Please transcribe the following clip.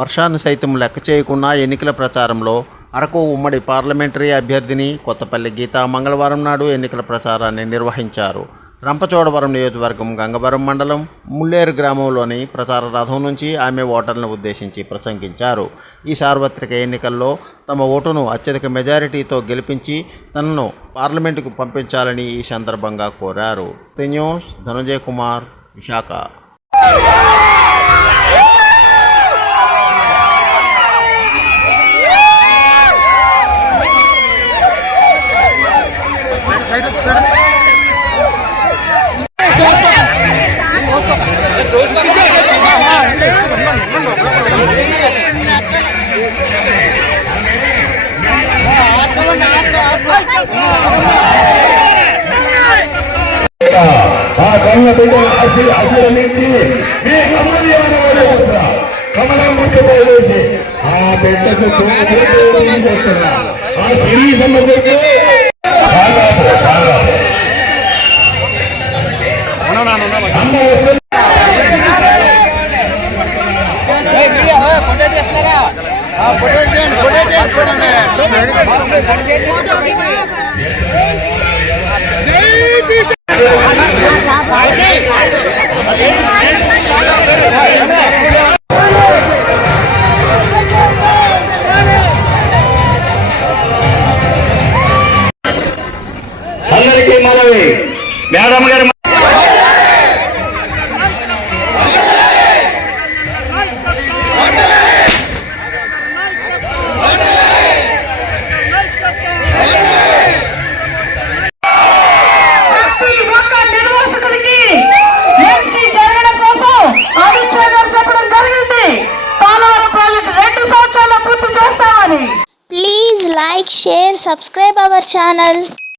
వర్షాన్ని సైతం లెక్క చేయకుండా ఎన్నికల ప్రచారంలో అరకు ఉమ్మడి పార్లమెంటరీ అభ్యర్థిని కొత్తపల్లి గీత మంగళవారం నాడు ఎన్నికల ప్రచారాన్ని నిర్వహించారు. రంపచోడవరం నియోజకవర్గం గంగవరం మండలం ముల్లేరు గ్రామంలోని ప్రచార రథం నుంచి ఆమె ఓటర్లను ఉద్దేశించి ప్రసంగించారు. ఈ సార్వత్రిక ఎన్నికల్లో తమ ఓటును అత్యధిక మెజారిటీతో గెలిపించి తనను పార్లమెంటుకు పంపించాలని ఈ సందర్భంగా కోరారు. న్యూస్ ధనంజయ్ కుమార్, విశాఖ. ఆశీర్వదించి మీ అమూల్యమైన కమలం ముఖ్యమేసి ఆ బిడ్డకు చేస్తున్నా ఆ సిరి సమర్థకు అందరికీ మనవి మేడం గారు Please like, share, subscribe our channel.